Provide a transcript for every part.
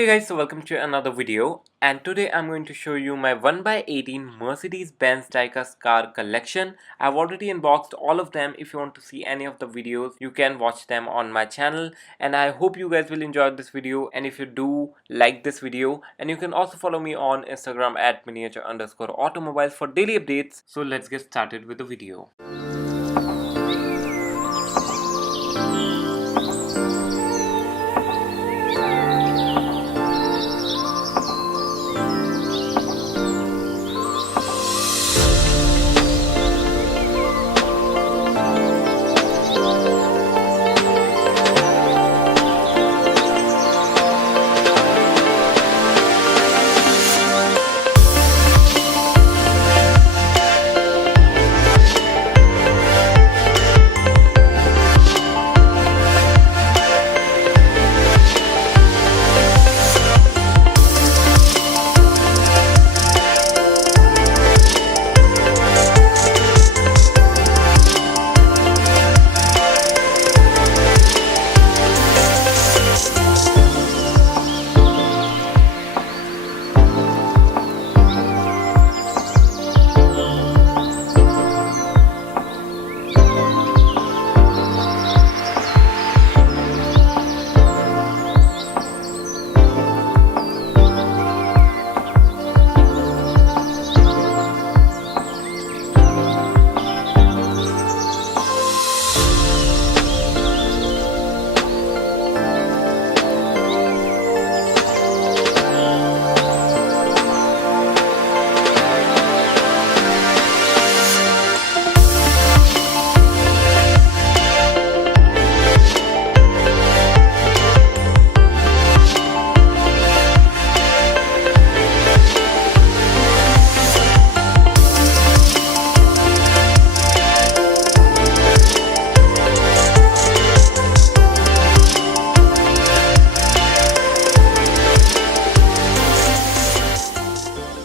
Okay guys, so welcome to another video, and today I'm going to show you my 1x18 Mercedes-Benz Diecast car collection. I've already unboxed all of them. If you want to see any of the videos, you can watch them on my channel, and I hope you guys will enjoy this video. And if you do, like this video, and you can also follow me on Instagram at miniature_automobiles for daily updates. So let's get started with the video.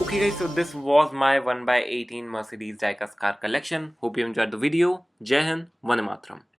Okay guys, so this was my 1x18 Mercedes Diecast car collection. Hope you enjoyed the video. Jai Hind, Vande Mataram.